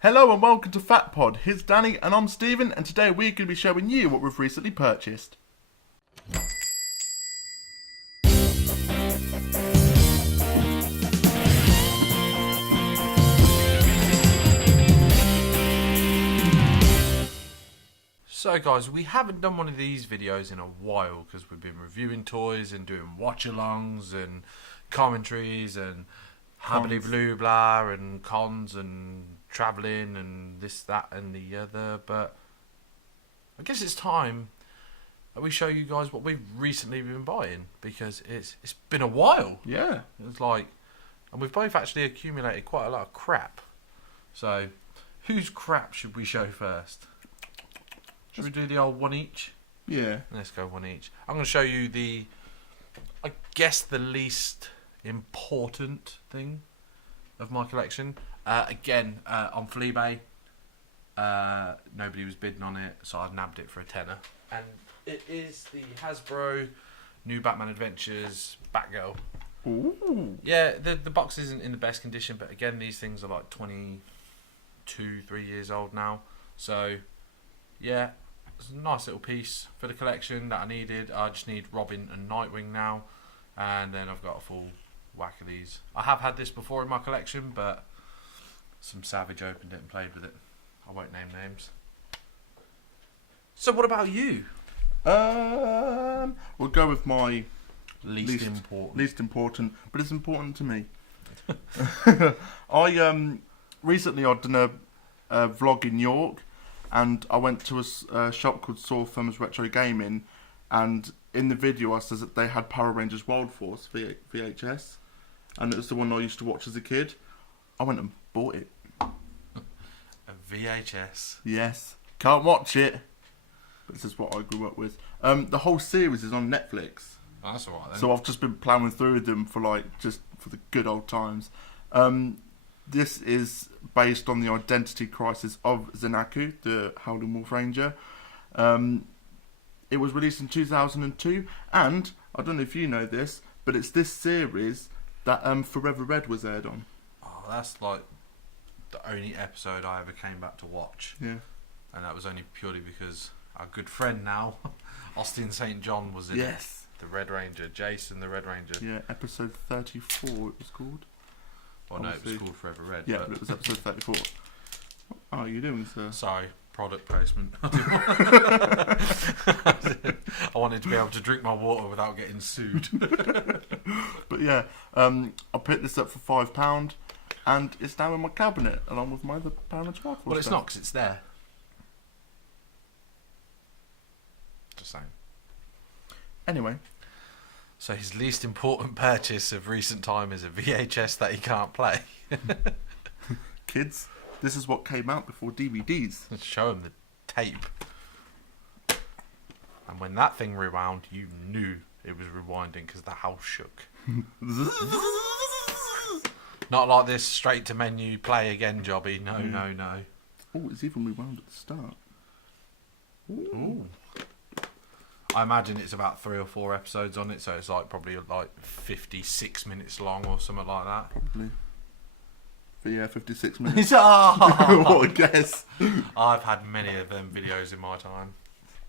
Hello and welcome to Fat Pod. Here's Danny and I'm Stephen, and today we're going to be showing you what we've recently purchased. So guys, we haven't done one of these videos in a while because we've been reviewing toys and doing watch-alongs and commentaries and hably blue blah and cons and travelling and this, that and the other, but I guess it's time that we show you guys what we've recently been buying because it's been a while. Yeah. It's like, and we've both actually accumulated quite a lot of crap. So, whose crap should we show first? Should we do the old one each? Yeah. Let's go one each. I'm going to show you the, I guess, the least important thing of my collection. Again, on Fleabay, nobody was bidding on it, so I nabbed it for a tenner. And it is the Hasbro New Batman Adventures Batgirl. Ooh. Yeah, the box isn't in the best condition, but again, these things are like 3 years old now. So, yeah, it's a nice little piece for the collection that I needed. I just need Robin and Nightwing now, and then I've got a full whack of these. I have had this before in my collection, but some savage opened it and played with it. I won't name names. So what about you? We'll go with my Least important. Least important, but it's important to me. I recently I'd done a vlog in York, and I went to a shop called Saw Films Retro Gaming, and in the video I says that they had Power Rangers Wild Force VHS, and it was the one I used to watch as a kid. I went and bought it. A VHS. Yes. Can't watch it, but this is what I grew up with. The whole series is on Netflix. Oh, that's alright then. So I've just been plowing through them for the good old times. This is based on the identity crisis of Zenaku, the Howling Wolf Ranger. It was released in 2002, and I don't know if you know this, but it's this series that Forever Red was aired on. Oh, that's like the only episode I ever came back to watch. Yeah. And that was only purely because our good friend now, Austin St. John, was in it. Yes. The Red Ranger, Jason the Red Ranger. Yeah, episode 34 it was called. Well, no, it Obviously. was called Forever Red. Yeah, but but it was episode 34. What are you doing, sir? Sorry, product placement. I wanted to be able to drink my water without getting sued. But yeah, I picked this up for £5, and it's now in my cabinet along with my other Power Rangers Wild Force Well, it's stuff. not because it's there. Just saying. Anyway, So his least important purchase of recent time is a VHS that he can't play. kids, this is what came out before DVDs. Let's show him the tape. And when that thing rewound, you knew it was rewinding because the house shook. Not like this straight to menu, play again jobby. No, no, no. Oh, it's even rewound at the start. Ooh. I imagine it's about 3 or 4 episodes on it, so it's like probably like 56 minutes long or something like that. Probably. But yeah, 56 minutes. Oh! What a guess. I've had many of them videos in my time.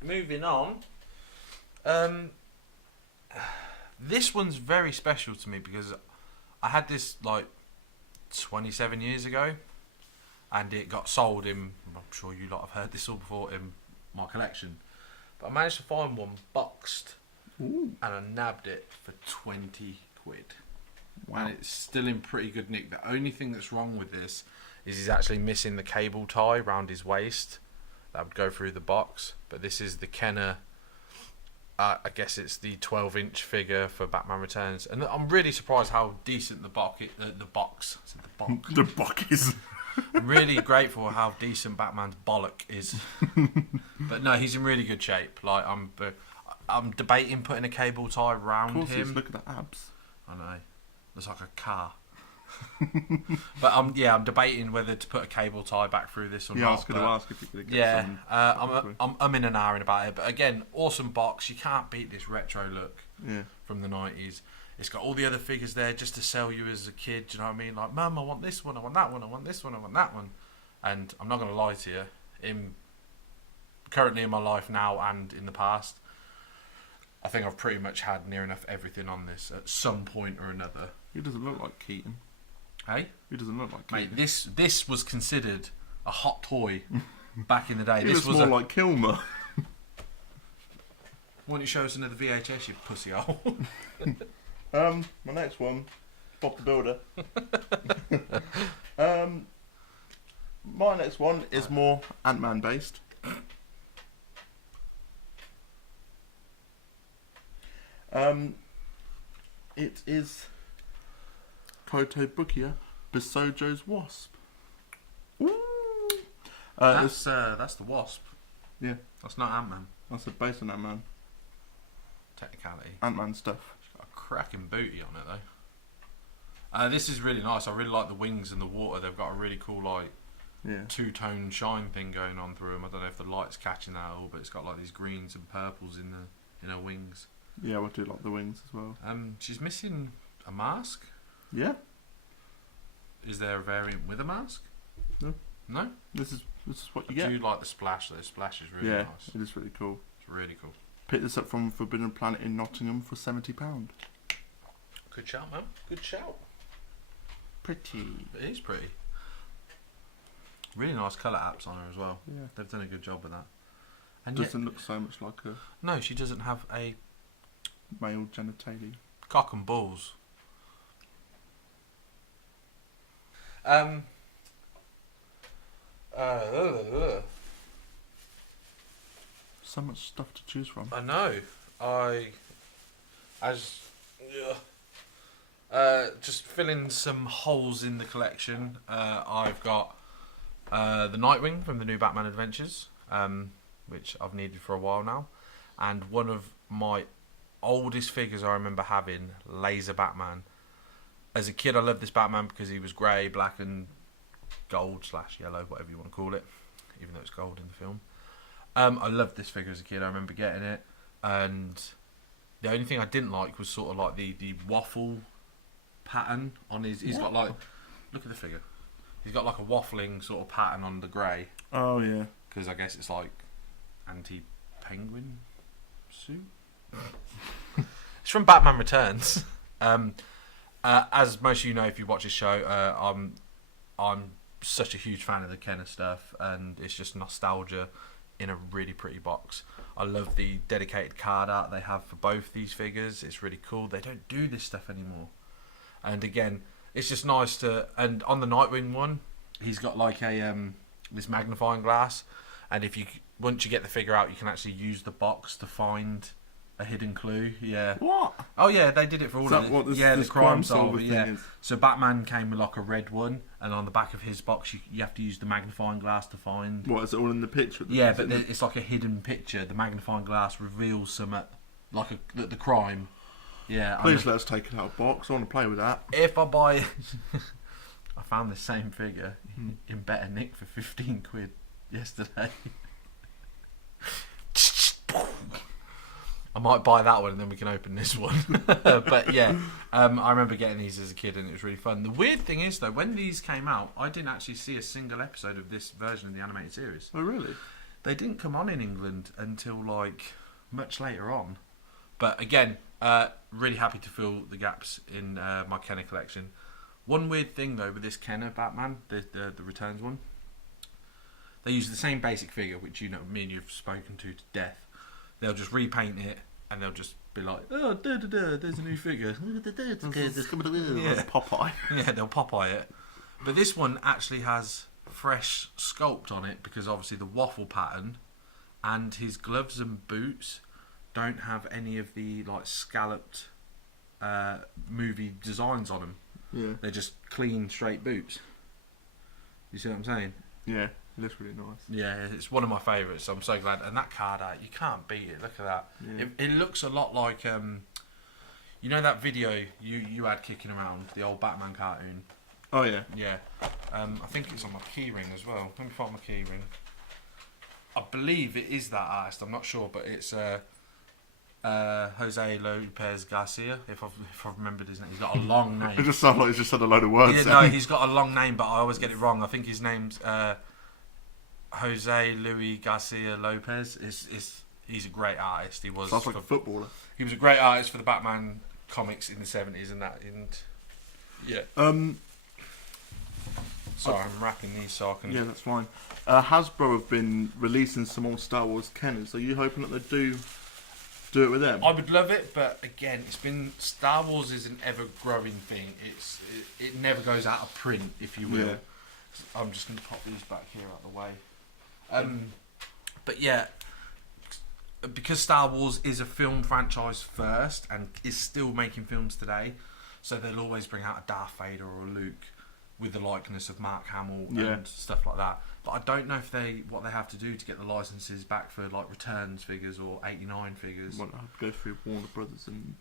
Moving on. This one's very special to me because I had this like 27 years ago, and it got sold in, I'm sure you lot have heard this all before, in my collection. But I managed to find one boxed, Ooh. and I nabbed it for 20 quid. Wow. And it's still in pretty good nick. The only thing that's wrong with this is he's actually missing the cable tie round his waist that would go through the box. But this is the Kenner, I guess it's the 12-inch figure for Batman Returns. And I'm really surprised how decent the box. The box is. I'm really grateful how decent Batman's bollock is. But no, he's in really good shape. Like I'm debating putting a cable tie round Of course, him. look at the abs. I know. Looks like a car. But I'm debating whether to put a cable tie back through this or not. Yeah, I was going to ask if you could get Yeah, some. I'm in an hour about it. But again, awesome box. You can't beat this retro look Yeah. from the 90s. It's got all the other figures there just to sell you as a kid. Do you know what I mean? Like, Mum, I want this one, I want that one, I want this one, I want that one. And I'm not going to lie to you, currently in my life now and in the past, I think I've pretty much had near enough everything on this at some point or another. He doesn't look like Keaton. Hey? He doesn't look like Keaton. Mate, this was considered a hot toy back in the day. He This looks more like Kilmer. Why don't you show us another VHS, you pussy hole? My next one, Bob the Builder. My next one is more Ant-Man based. It is Kotobukiya Bisojo's Wasp. Ooh. That's the Wasp. Yeah. That's not Ant-Man. That's based on Ant-Man. Technicality. Ant-Man stuff. It's got a cracking booty on it though. This is really nice. I really like the wings and the water. They've got a really cool two-tone shine thing going on through them. I don't know if the light's catching that at all, but it's got like these greens and purples in her wings. Yeah, I do like the wings as well. She's missing a mask. Yeah. Is there a variant with a mask? No. No? This is what you get. I do like the splash though. The splash is really nice. It is really cool. It's really cool. Picked this up from Forbidden Planet in Nottingham for £70. Good shout, man. Good shout. Pretty. It is pretty. Really nice colour apps on her as well. Yeah. They've done a good job with that. And Doesn't look so much like a no, she doesn't have a male genitalia. cock and balls. So much stuff to choose from. I know. Just filling some holes in the collection. I've got the Nightwing from the new Batman Adventures, which I've needed for a while now, and one of my oldest figures I remember having, Laser Batman. As a kid, I loved this Batman because he was grey, black, and gold/yellow, whatever you want to call it, even though it's gold in the film. I loved this figure as a kid. I remember getting it, and the only thing I didn't like was sort of like the waffle pattern on his. He's got like, look at the figure. He's got like a waffling sort of pattern on the grey. Oh yeah. Because I guess it's like anti-penguin suit. It's from Batman Returns. As most of you know, if you watch this show, I'm such a huge fan of the Kenner stuff, and it's just nostalgia in a really pretty box. I love the dedicated card art they have for both these figures. It's really cool. They don't do this stuff anymore. And again, it's just nice to. And on the Nightwing one, he's got like a this magnifying glass, and once you get the figure out, you can actually use the box to find a hidden clue. Yeah. What? Oh yeah, they did it for all of it. Yeah, the crime solver. Yeah. Is? So Batman came with like a red one, and on the back of his box, you have to use the magnifying glass to find. What, is it all in the picture? Yeah, but it's like a hidden picture. The magnifying glass reveals some the crime. Yeah. Please let us take it out of the box. I want to play with that. If I buy, I found the same figure in Better Nick for £15 yesterday. I might buy that one and then we can open this one. But yeah, I remember getting these as a kid and it was really fun. The weird thing is though, when these came out, I didn't actually see a single episode of this version of the animated series. Oh really? They didn't come on in England until like much later on. But again, really happy to fill the gaps in my Kenner collection. One weird thing though with this Kenner Batman, the Returns one, they use the same basic figure, which you know me and you've spoken to death. They'll just repaint it and they'll just be like, oh, there's a new figure. Yeah. Popeye. Yeah, they'll Popeye it. But this one actually has fresh sculpt on it because obviously the waffle pattern, and his gloves and boots don't have any of the like scalloped movie designs on them. Yeah. They're just clean, straight boots. You see what I'm saying? Yeah, it looks really nice. Yeah, it's one of my favourites. So I'm so glad. And that card art, you can't beat it. Look at that. Yeah. It looks a lot like, you know that video you had kicking around, the old Batman cartoon? Oh yeah. Yeah. I think it's on my keyring as well. Let me find my keyring. I believe it is that artist. I'm not sure, but it's Jose Lopez Garcia. If I've remembered his name, he's got a long name. It just sounds like he's just said a load of words. Yeah, no, he's got a long name, but I always get it wrong. I think his name's Jose Luis Garcia Lopez he's a great artist. He was Sounds like a footballer. He was a great artist for the Batman comics in the 70s and that. And yeah. Sorry, I'm wrapping these so I can. Yeah, that's fine. Hasbro have been releasing some more Star Wars Kenners. Are you hoping that they do it with them? I would love it, but again, it's been Star Wars is an ever-growing thing. It never goes out of print, if you will. Yeah. I'm just going to pop these back here out of the way. But yeah, because Star Wars is a film franchise first and is still making films today, so they'll always bring out a Darth Vader or a Luke with the likeness of Mark Hamill and stuff like that. But I don't know if what they have to do to get the licenses back for like Returns figures or 89 figures. Well, I'll go through Warner Brothers and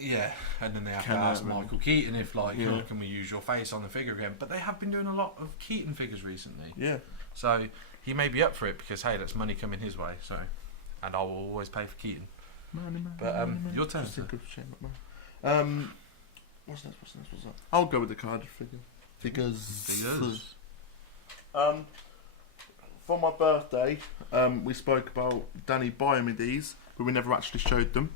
and then they have Kenner to ask and- Michael Keaton if can we use your face on the figure again? But they have been doing a lot of Keaton figures recently, yeah. so he may be up for it because hey, that's money coming his way. So, and I will always pay for Keaton. But your turn. Just think of shame, man. What's next? I'll go with the card figure. Figures. For my birthday, we spoke about Danny buying me these, but we never actually showed them.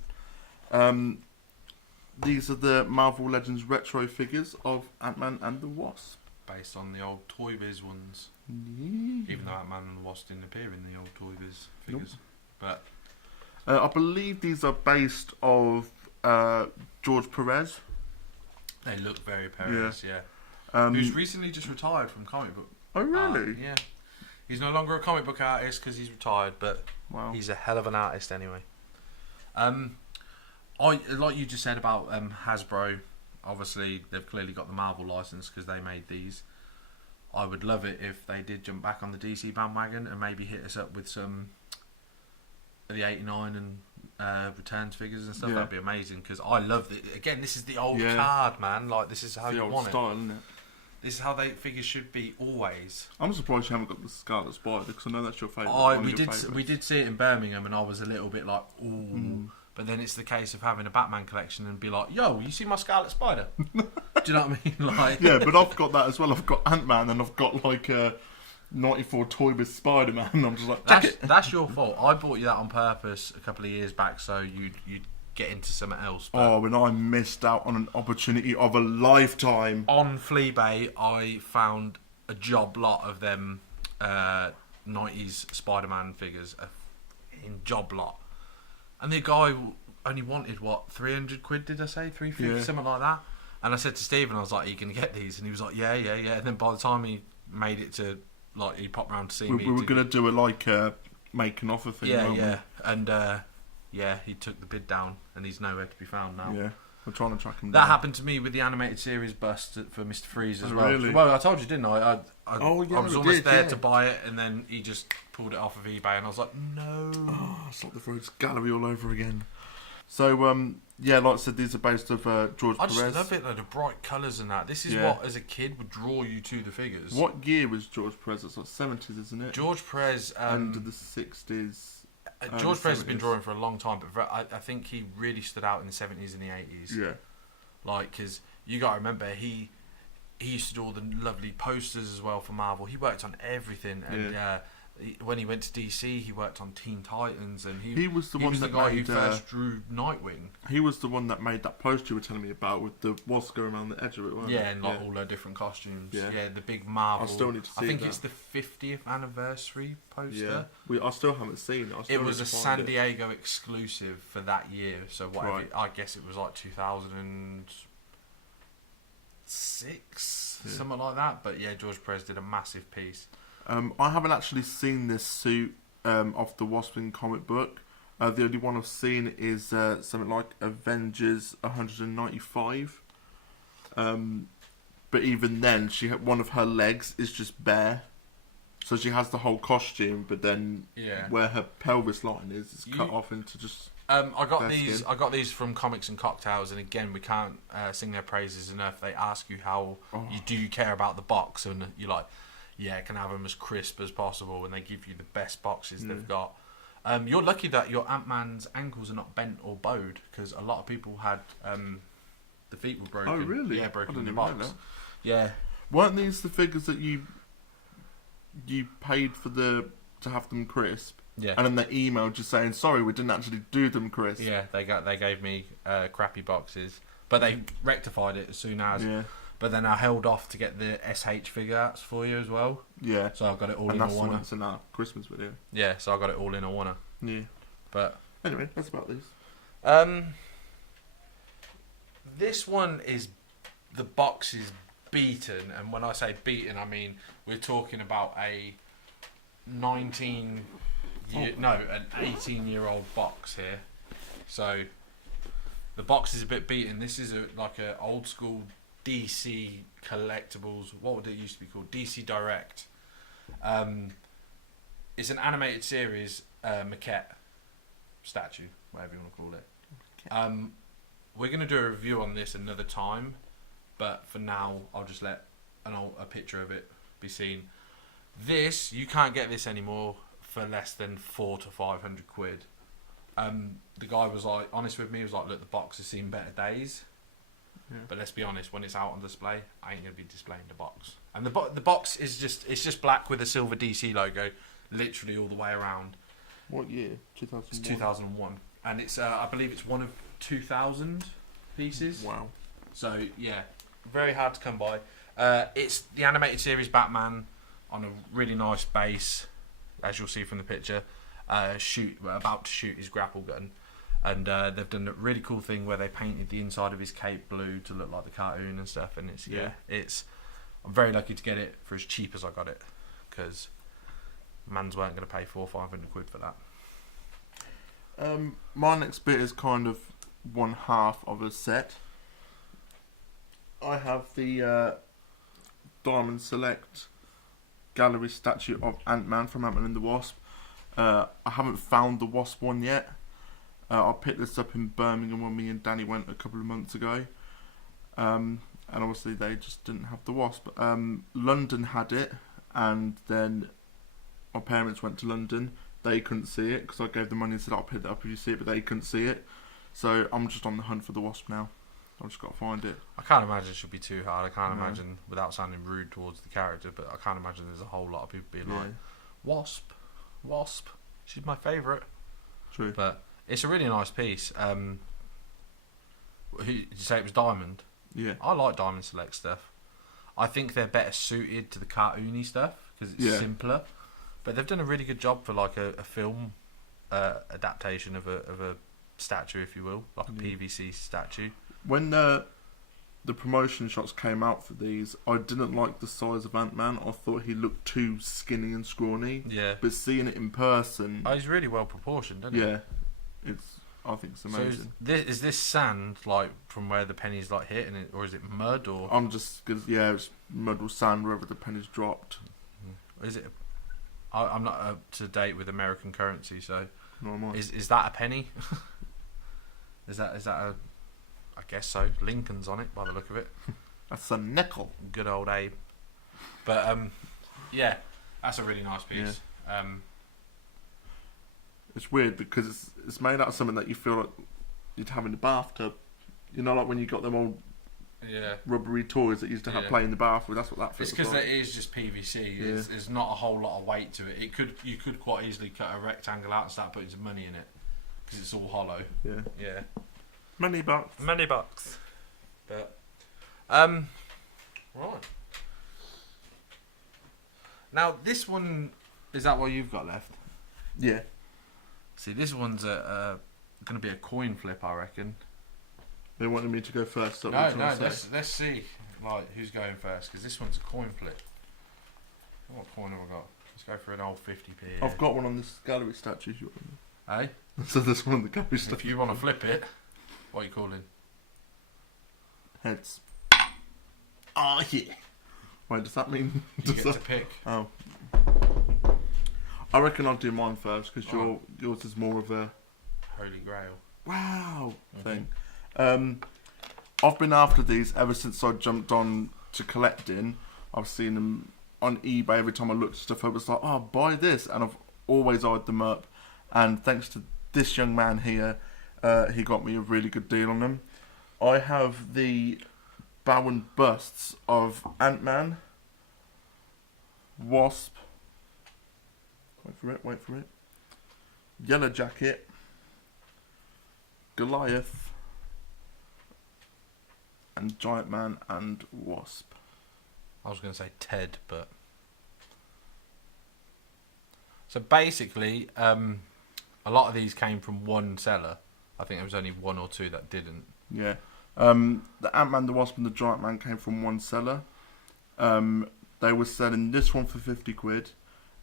These are the Marvel Legends retro figures of Ant-Man and the Wasp. Based on the old Toy Biz ones, Yeah. even though Ant-Man and the Wasp didn't appear in the old Toy Biz figures. But I believe these are based off George Perez. they look very Perez, yeah. Who's recently just retired from comic book. Oh, really? Yeah. He's no longer a comic book artist because he's retired, but Wow. he's a hell of an artist anyway. Like you just said about Hasbro, obviously they've clearly got the Marvel license because they made these. I would love it if they did jump back on the DC bandwagon and maybe hit us up with some of the 89 and Returns figures and stuff. Yeah. That'd be amazing because I love it. Again, this is the old Yeah. card, man. Like this is how The you old want style, it. isn't it? This is how figures should be always. I'm surprised you haven't got the Scarlet Spider because I know that's your favourite. We did see it in Birmingham, and I was a little bit like, ooh. But then it's the case of having a Batman collection and be like, yo, you see my Scarlet Spider? Do you know what I mean? Like, Yeah, but I've got that as well. I've got Ant-Man and I've got like a 94 Toy Biz Spider-Man. I'm just like, that's your fault. I bought you that on purpose a couple of years back so you'd get into something else. But oh, and I missed out on an opportunity of a lifetime. on Fleabay, I found a job lot of them 90s Spider-Man figures in job lot. And the guy only wanted, what, 300 quid, did I say? 350, Yeah. something like that. And I said to Stephen, I was like, are you going to get these? And he was like, yeah. And then by the time he made it to, like, he popped round to see me. We were going to do a like make an offer thing. Yeah, weren't yeah. And, he took the bid down, and he's nowhere to be found now. we? Yeah, we're trying to track him That down. happened to me with the animated series bust for Mr. Freeze as Oh, well. really? Well, I told you, didn't I? I was you almost did, there yeah. to buy it, and then he just pulled it off of eBay, and I was like, no. Oh, it's like the Rhodes Gallery all over again. So, like I said, these are based off George I Perez. just love it, though, the bright colours and that. This is Yeah. what, as a kid, would draw you to the figures. What year was George Perez? It's like 70s, isn't it? George Perez... End of the 60s. George Perez has been 70s. drawing for a long time, but I think he really stood out in the 70s and the 80s. Yeah. Like, because you got to remember, he used to do all the lovely posters as well for Marvel. He worked on everything, and when he went to DC, he worked on Teen Titans, and he was the he one was that the guy made, who first drew Nightwing. He was the one that made that poster you were telling me about with the wasp going around the edge of it, wasn't it? Yeah, and like all their different costumes. Yeah. Yeah, the big Marvel. I still need to see I think that. it's the 50th anniversary poster. Yeah. I still haven't seen it. I still It was need a to find San it. Diego exclusive for that year, so whatever. Right. I guess it was like 2006, something like that. But yeah, George Perez did a massive piece. I haven't actually seen this suit off the Waspin comic book. The only one I've seen is something like Avengers 195. But even then, one of her legs is just bare. So she has the whole costume, but then Yeah. where her pelvis line is cut off into just... I got Fair these. skin. I got these from Comics and Cocktails, and again, we can't sing their praises enough. They ask you how you care about the box, and you're like, yeah, can have them as crisp as possible, and they give you the best boxes they've got. You're lucky that your Ant-Man's ankles are not bent or bowed, because a lot of people had the feet were broken. Oh, really? Yeah, I broken didn't in the even know box. that. Yeah. Weren't these the figures that you paid for the to have them crisp, Yeah. and then they emailed just saying, sorry, we didn't actually do them crisp. Yeah, they gave me crappy boxes, but they rectified it as soon as. Yeah. But then I held off to get the SH figure outs for you as well. Yeah. So I got it all And in a that's the one one. that's in our Christmas video. Yeah, so I got it all in a one. Yeah. But Anyway, that's about this. this one is, the box is beaten, and when I say beaten, I mean we're talking about a 18-year-old box here. So the box is a bit beaten. This is like a old school DC collectibles. What would it used to be called? DC Direct. It's an animated series maquette statue, whatever you want to call it. We're going to do a review on this another time, but for now I'll just let a picture of it be seen. This, you can't get this anymore for less than 400 to 500 quid. The guy was like honest with me. He was like, look, the box has seen better days. Yeah. But let's be honest, when it's out on display, I ain't going to be displaying the box. And the box is just black with a silver DC logo, literally all the way around. What year? 2001? It's 2001. And it's, I believe it's one of 2,000 pieces. Wow. So, yeah, very hard to come by. It's the animated series Batman on a really nice base, as you'll see from the picture, about to shoot his grapple gun. And they've done a really cool thing where they painted the inside of his cape blue to look like the cartoon and stuff. And I'm very lucky to get it for as cheap as I got it, because mans weren't going to pay 400 or 500 quid for that. My next bit is kind of one half of a set. I have the Diamond Select gallery statue of Ant-Man from Ant-Man and the Wasp. I haven't found the Wasp one yet. I picked this up in Birmingham when me and Danny went a couple of months ago. And obviously they just didn't have the Wasp. London had it, and then my parents went to London. They couldn't see it because I gave them money and said I'll pick it up if you see it, but they couldn't see it. So I'm just on the hunt for the Wasp now. I've just got to find it. I can't imagine it should be too hard. I can't imagine, without sounding rude towards the character, but I can't imagine there's a whole lot of people being like, Wasp, she's my favourite. True. But it's a really nice piece. Did you say it was Diamond? Yeah. I like Diamond Select stuff. I think they're better suited to the cartoony stuff because it's simpler. But they've done a really good job for like a film adaptation of a statue, if you will, like a PVC statue. When the promotion shots came out for these, I didn't like the size of Ant-Man. I thought he looked too skinny and scrawny. Yeah. But seeing it in person... Oh, he's really well proportioned, isn't he? Yeah. I think it's amazing. So is this sand, like, from where the penny's, like, hitting it, or is it mud, or...? I'm just... Cause, it's mud or sand wherever the penny's dropped. Is it... I'm not up to date with American currency, so... No, am I. Is that a penny? Is that a... I guess so. Lincoln's on it, by the look of it. That's a nickel. Good old Abe. But, yeah, that's a really nice piece. Yeah. It's weird because it's made out of something that you feel like you'd have in the bathtub. You know, like when you got them old rubbery toys that you used to have play in the bath with. That's what that feels like. It's because it is just PVC. Yeah. There's not a whole lot of weight to it. You could quite easily cut a rectangle out and start putting some money in it because it's all hollow. Yeah. Yeah. Money bucks. But, right. Now this one, is that what you've got left? Yeah. See, this one's going to be a coin flip, I reckon. They wanted me to go first. So let's see, like, who's going first, because this one's a coin flip. What coin have I got? Let's go for an old 50p. I've got one on this gallery statue. Eh? So this one on the gallery statue. If you want to flip it, what are you calling? Heads. Oh, yeah. Wait, does that mean... You get to pick. Oh. I reckon I'll do mine first, because yours is more of a... Holy Grail. Wow. Thing. I've been after these ever since I jumped on to collecting. I've seen them on eBay. Every time I looked stuff up, it's like, oh, buy this. And I've always eyed them up. And thanks to this young man here, he got me a really good deal on them. I have the Bowen busts of Ant-Man, Wasp. Wait Wait for it. Yellow Jacket, Goliath, and Giant Man and Wasp. I was going to say Ted, but... So basically, a lot of these came from one seller. I think there was only one or two that didn't. Yeah. The Ant-Man, the Wasp, and the Giant Man came from one seller. They were selling this one for 50 quid,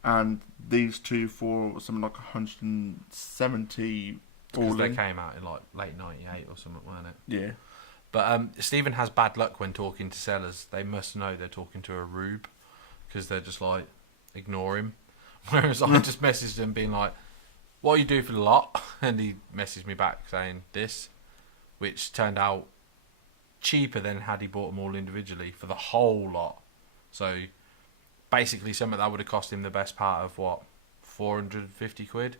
and these two for something like 170 Because all they in. came out in like late 98 or something, weren't it? Yeah. But Stephen has bad luck when talking to sellers. They must know they're talking to a rube, because they're just like, ignore him. Whereas I just messaged him being like, what do you do for the lot? And he messaged me back saying this, which turned out cheaper than had he bought them all individually for the whole lot. So basically something that would have cost him the best part of what, 450 quid?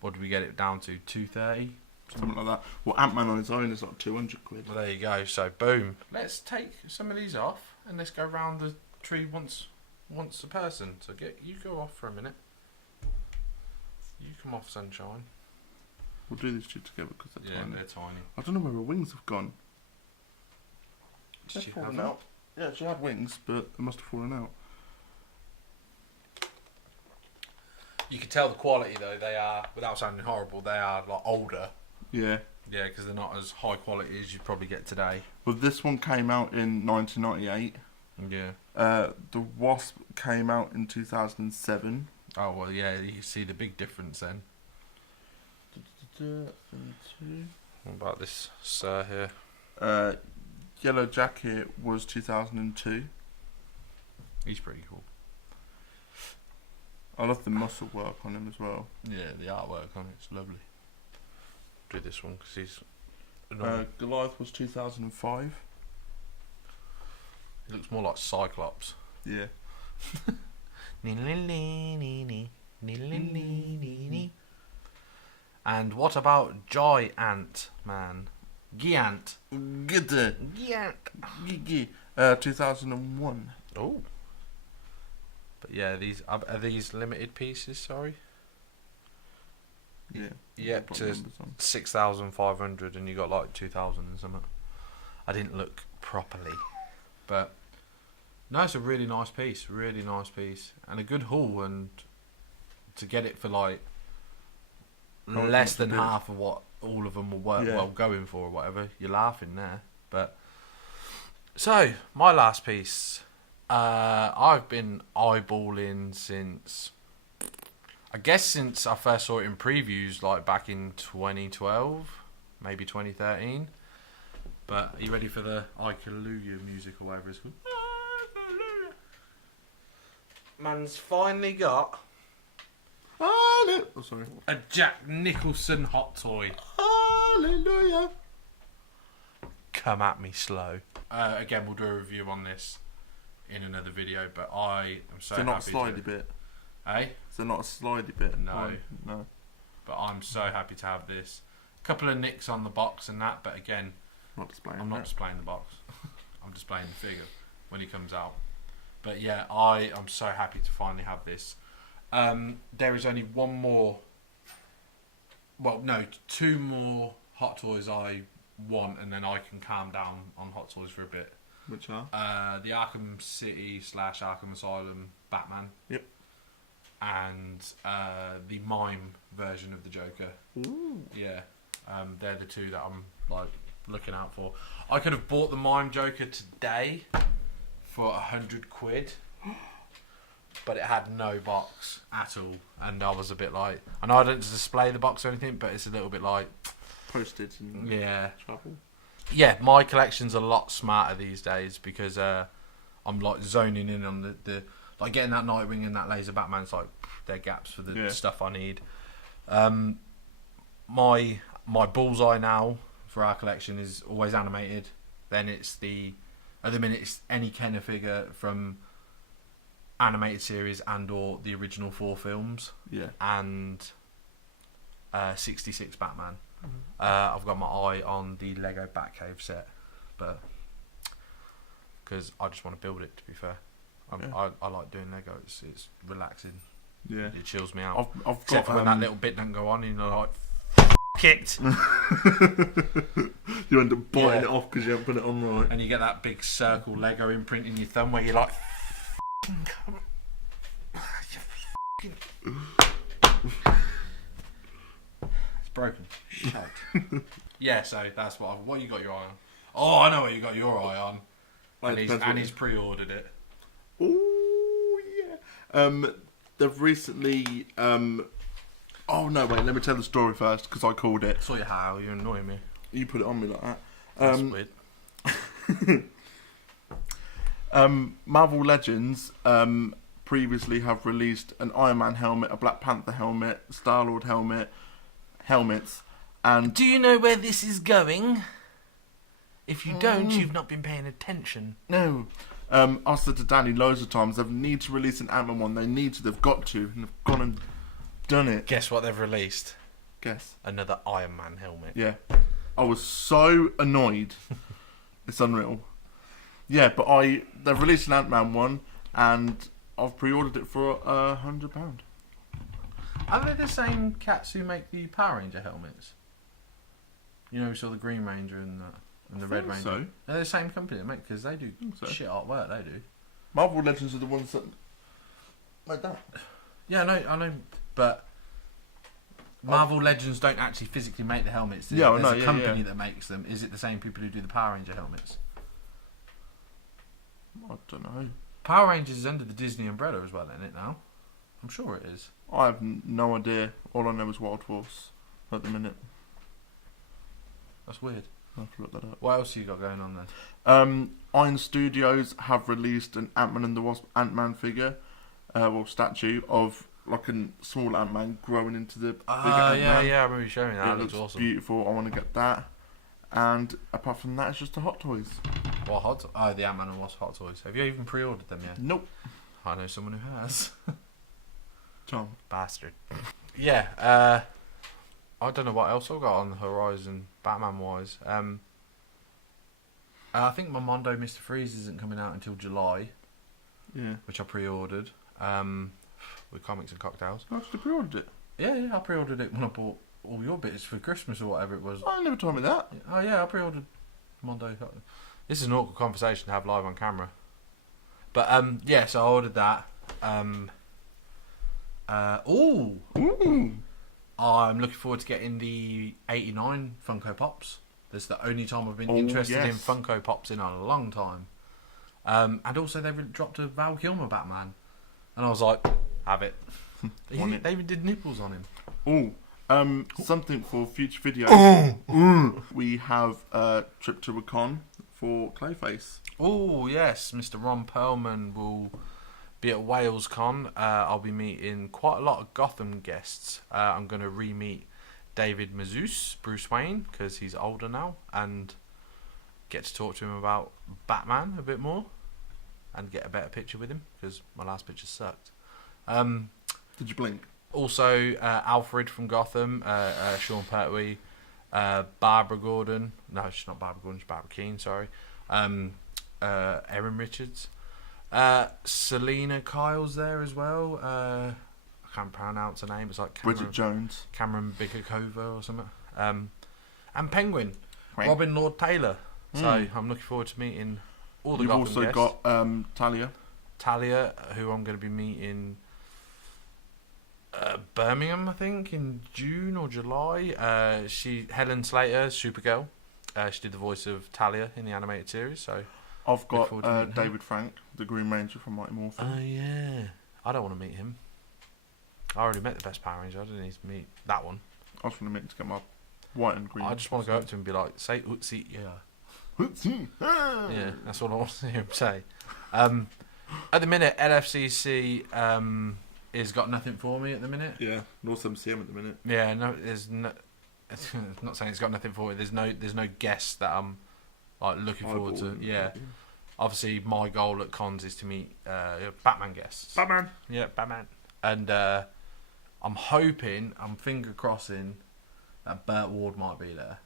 What did we get it down to, 230? Something like that. Well, Ant-Man on his own is like 200 quid. Well, there you go. So boom. Let's take some of these off and let's go round the tree once a person. So you go off for a minute. You come off, Sunshine. We'll do these two together because they're tiny. They're tiny. I don't know where her wings have gone. Did They've you fallen have out. Yeah, she had wings, but they must have fallen out. You can tell the quality though. They are, without sounding horrible, they are like older. Yeah. Yeah, because they're not as high quality as you'd probably get today. Well, this one came out in 1998. Yeah. The Wasp came out in 2007. Oh well, yeah. You see the big difference then. What about this sir here? Yellow Jacket was 2002. He's pretty cool. I love the muscle work on him as well. Yeah, the artwork on it's lovely. Do this one because he's. Goliath was 2005. He looks more like Cyclops. Yeah. And what about Giant Man? Giant. Good. Giant. 2001. Oh. But yeah, these are these limited pieces. Sorry. Yeah. Yeah, Put to numbers on. 6,500, and you got like 2,000 and something. I didn't look properly, but no, it's a really nice piece, and a good haul, and to get it for like How less much than it is? half of what all of them were Yeah. going for or whatever, you're laughing there. But so my last piece, I've been eyeballing since I first saw it in previews, like back in 2012, maybe 2013. But are you ready for the Hallelujah music or whatever it's called? Man's finally got Oh, sorry. a Jack Nicholson hot toy. Hallelujah. Come at me slow. Again, we'll do a review on this in another video, but I am so Is there not a happy slidey to... bit? Eh? Is there not a slidey bit? No. No. But I'm so happy to have this. A couple of nicks on the box and that, but again, Not displaying. I'm not that. displaying the box. I'm displaying the figure when he comes out. But yeah, I'm so happy to finally have this. There is only one more. Well, no, two more Hot Toys I want, and then I can calm down on Hot Toys for a bit. Which are? The Arkham City / Arkham Asylum Batman. Yep. And the mime version of the Joker. Ooh. Yeah, they're the two that I'm like looking out for. I could have bought the mime Joker today for 100 quid, but it had no box at all, and I was a bit like, I know I don't display the box or anything, but it's a little bit like, Postage and yeah, travel. yeah. My collection's a lot smarter these days because I'm like zoning in on the like getting that Nightwing and that Laser Batman's like they're gaps for the stuff I need. My bullseye now for our collection is always animated. Then it's at the minute it's any Kenner figure from animated series and or the original 4 films. Yeah. And 66 Batman. I've got my eye on the Lego Batcave set, but because I just want to build it. To be fair, I like doing Lego. It's relaxing. Yeah. It chills me out. I've Except got for when that little bit doesn't go on, and you're like, F it. You end up biting it off because you haven't put it on right. And you get that big circle Lego imprint in your thumb where you're like, it's broken. Shite. Yeah, so that's what you got your eye on. Oh, I know what you got your eye on. And he's pre-ordered it. Oh yeah. They've recently. Oh no! Wait. Let me tell the story first because I called it. I saw you how you're annoying me. You put it on me like that. That's weird. Marvel Legends previously have released an Iron Man helmet, a Black Panther helmet, Star-Lord helmets, and do you know where this is going? If you don't, you've not been paying attention. no. I said to Danny loads of times they need to release an Ant-Man one. They've got to, and they've gone and done it. Guess what they've released? Guess. Another Iron Man helmet. Yeah. I was so annoyed. It's unreal. Yeah, but they've released an Ant-Man one, and I've pre-ordered it for £100. Are they the same cats who make the Power Ranger helmets? You know, we saw the Green Ranger and the Red Ranger. So. They're the same company that make, because they do So. shit artwork. They do. Marvel Legends are the ones that like that. Yeah, I know, but Marvel Legends don't actually physically make the helmets. Yeah, I There's know, a yeah, company yeah. that makes them. Is it the same people who do the Power Ranger helmets? I don't know. Power Rangers is under the Disney umbrella as well, isn't it now? I'm sure it is. I have no idea. All I know is Wild Force at the minute. That's weird. I'll have to look that up. What else you got going on then? Iron Studios have released an Ant-Man and the Wasp Ant-Man figure, statue of like a small Ant-Man growing into the bigger Ant-Man. Yeah, I remember you showing that. It That looks awesome. beautiful. I want to get that. And apart from that, it's just the Hot Toys. What the Ant-Man and Wasp Hot Toys. Have you even pre-ordered them yet? Nope. I know someone who has. Tom. Bastard. Yeah, I don't know what else I've got on the horizon, Batman-wise. I think my Mondo Mr. Freeze isn't coming out until July, Yeah. which I pre-ordered, with Comics and Cocktails. I actually pre-ordered it. Yeah, I pre-ordered it when I bought all your bits for Christmas or whatever it was. Oh, I never told me that. Oh yeah, I pre-ordered Mondo. This is an awkward conversation to have live on camera. But yeah, so I ordered that. Ooh. I'm looking forward to getting the 89 Funko Pops. That's the only time I've been Oh, interested in yes. Funko Pops in a long time. And also they've dropped a Val Kilmer Batman. And I was like, have it. Want They even did nipples on him. Ooh. Something for future videos. We have a trip to Recon for Clayface. Oh, yes. Mr. Ron Perlman will be at WalesCon. I'll be meeting quite a lot of Gotham guests. I'm going to re-meet David Mazouz, Bruce Wayne, because he's older now, and get to talk to him about Batman a bit more and get a better picture with him, because my last picture sucked. Did you blink? Also, Alfred from Gotham, Sean Pertwee, Barbara Gordon. No, she's not Barbara Gordon, she's Barbara Keane, sorry. Erin Richards. Selena Kyle's there as well. I can't pronounce her name. It's like Bridget Jones. Cameron Bickercover or something. And Penguin. Right. Robin Lord Taylor. So I'm looking forward to meeting all the You've Gotham also guests. got Talia. Talia, who I'm going to be meeting Birmingham, I think, in June or July. Helen Slater, Supergirl. She did the voice of Talia in the animated series. So I've Look forward to got meeting him. David Frank, the Green Ranger from Mighty Morphin. Oh yeah, I don't want to meet him. I already met the best Power Ranger. I didn't need to meet that one. I was trying to get my white and green. I just want to go up to him and be like, "Say Ootsie, yeah." yeah. Yeah, that's what I want to hear him say. At the minute, LFCC has got nothing for me at the minute. Yeah, North MCM at the minute. Yeah, no, there's no. Not saying it's got nothing for me. There's no guests that I'm like looking forward to. Yeah, obviously my goal at cons is to meet Batman guests. Batman. Yeah, Batman. And I'm hoping, I'm finger crossing that Burt Ward might be there.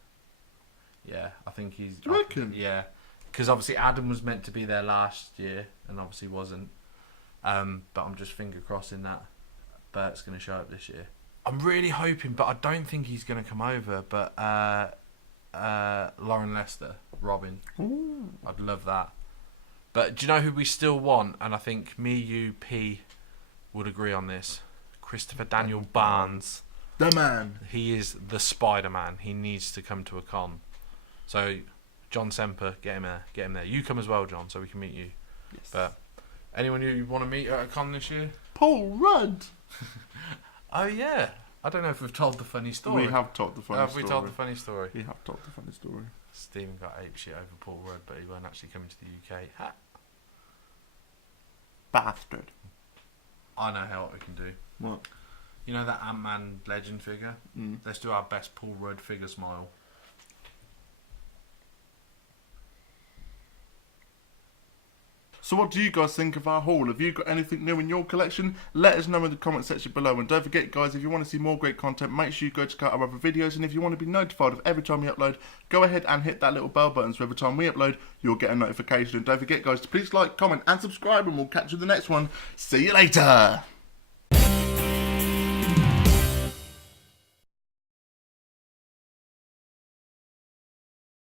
Yeah, I think he's. Do you reckon? Yeah, because obviously Adam was meant to be there last year and obviously wasn't. But I'm just finger crossing that Bert's going to show up this year. I'm really hoping, but I don't think he's going to come over. But Lauren Lester, Robin. Ooh. I'd love that. But do you know who we still want? And I think me, you, P would agree on this. Christopher Daniel Barnes. The man. He is the Spider-Man. He needs to come to a con. So, John Semper, get him there. Get him there. You come as well, John, so we can meet you. Yes. But anyone you want to meet at a con this year? Paul Rudd. Oh, yeah. I don't know if we've told the funny story. We have told the funny Have story. we told the funny story? We have told the funny story. Stephen got ape shit over Paul Rudd, but he weren't actually coming to the UK. Ha. Bastard. I know how we can do. What? You know that Ant-Man legend figure? Mm. Let's do our best Paul Rudd figure smile. So what do you guys think of our haul? Have you got anything new in your collection? Let us know in the comment section below. And don't forget, guys, if you want to see more great content, make sure you go check out our other videos. And if you want to be notified of every time we upload, go ahead and hit that little bell button so every time we upload, you'll get a notification. And don't forget, guys, to please like, comment and subscribe, and we'll catch you in the next one. See you later!